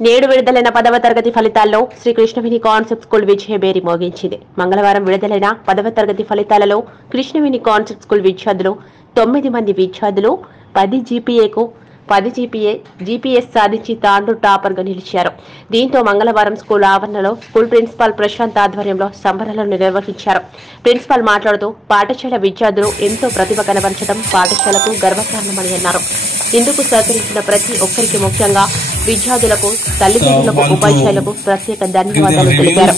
నేడు విడుదలైన 10వ తరగతి ఫలితాల్లో శ్రీ కృష్ణవేణి కాన్సెప్ట్ స్కూల్ విజయభేరి మోగించింది. మంగళవారం విడుదలైన 10వ తరగతి ఫలితాలలో కృష్ణవేణి కాన్సెప్ట్ స్కూల్ విద్యార్థులు 9 మంది విద్యార్థులు 10 జీపీఎస్ సాధించి తాండూ టాపర్ గా నిలిచారు. దీంతో మంగళవారం స్కూల్ ఆవరణలో స్కూల్ ప్రిన్సిపాల్ ప్రశాంత్ ఆధ్వర్యంలో సంబరాలను నిర్వహించారు. ప్రిన్సిపాల్ మాట్లాడుతూ పాఠశాల విద్యార్థులు ఎంతో ప్రతిభ కనబరచడం పాఠశాలకు గర్వకారణమని అన్నారు. ఇందుకు సహకరించిన ప్రతి ఒక్కరికి ముఖ్యంగా విద్యార్థులకు, తల్లిదండ్రులకు, ఉపాధ్యాయులకు ప్రత్యేక ధన్యవాదాలు తెలిపారు.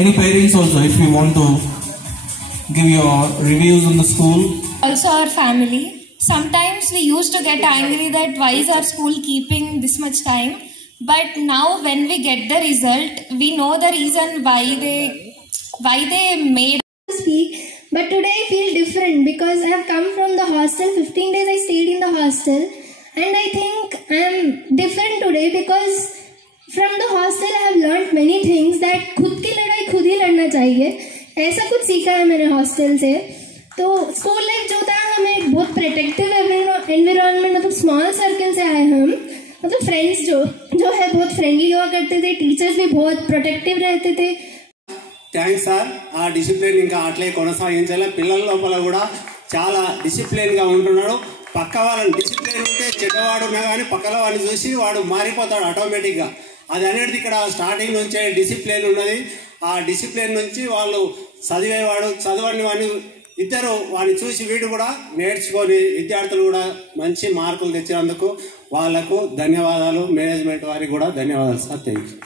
Any parents also, if you want to give your reviews on the school. Also our family. Sometimes we used to get angry that why is our school keeping this much time. But now when we get the result, we know the reason why they made us speak. But today I feel different because I have come from the hostel. 15 days I stayed in the hostel. And I think I am different today because from the hostel I have learnt many things that खुद की लड़ाई खुद ही लड़ना चाहिए. ऐसा कुछ सीखा है मैंने हॉस्टल से. तो स्कूल लाइफ जो था हमें बहुत प्रोटेक्टिव एनवायरनमेंट, मतलब स्मॉल सर्कल से आए हम. मतलब फ्रेंड्स जो है बहुत फ्रेंडली हुआ करते थे. टीचर्स भी बहुत प्रोटेक्टिव रहते थे. Thanks sir. ఆ డిసిప్లిన్ ఇంకా అట్లే కొనసాగించాలి. పిల్లల లోపల కూడా చాలా డిసిప్లిన్ గా ఉంటున్నాడు. పక్క వాళ్ళని డిసిప్లిన్ ఉంటే చెడ్డవాడు ఉన్నా కానీ పక్కల వాడిని చూసి వాడు మారిపోతాడు ఆటోమేటిక్ గా. అది అనేది ఇక్కడ స్టార్టింగ్ నుంచే డిసిప్లిన్ ఉన్నది. ఆ డిసిప్లిన్ నుంచి వాళ్ళు చదివేవాడు చదవని వాడిని ఇద్దరు వాడిని చూసి వీడు కూడా నేర్చుకొని విద్యార్థులు కూడా మంచి మార్కులు తెచ్చినందుకు వాళ్లకు ధన్యవాదాలు. మేనేజ్మెంట్ వారికి కూడా ధన్యవాదాలు sir. Thank you.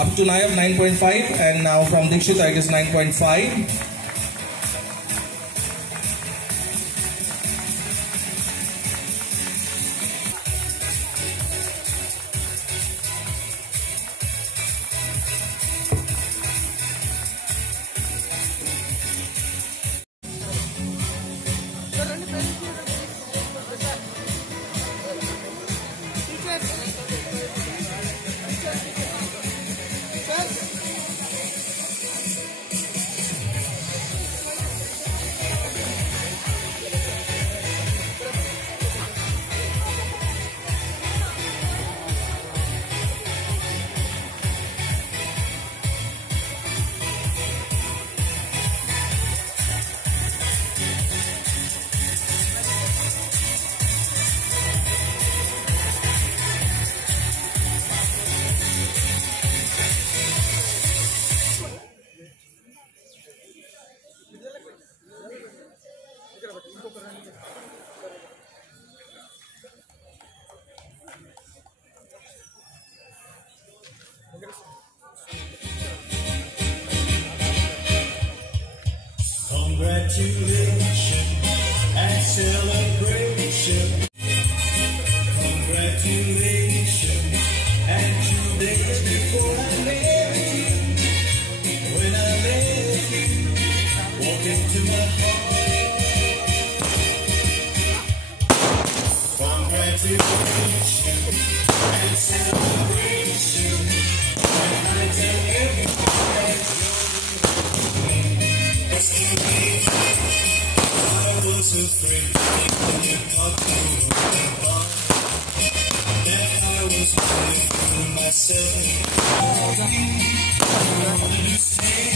Up to Nayab 9.5 and now from Dikshit I guess 9.5. Congratulations and celebration. Congratulations and 2 days before I left you. When I left you, walk into my heart. Congratulations and celebration. And I tell everybody it's too late. I was afraid when you talked to me about that I was running through myself. You say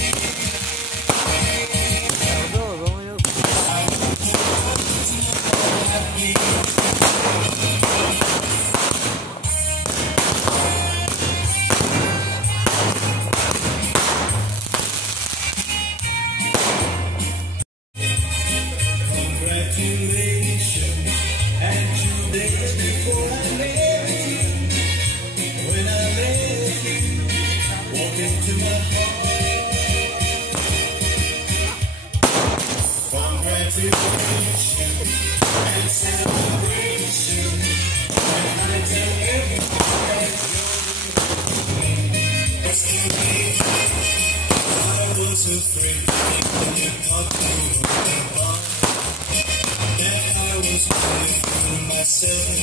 myself.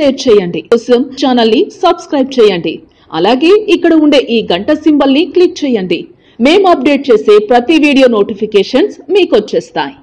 Share చేయండి. కోసం channel ని subscribe చేయండి. అలాగే ఇక్కడ ఉండే ఈ గంట symbol ని క్లిక్ చేయండి. మేము అప్డేట్ చేసే ప్రతి వీడియో నోటిఫికేషన్స్ మీకు వచ్చేస్తాయి.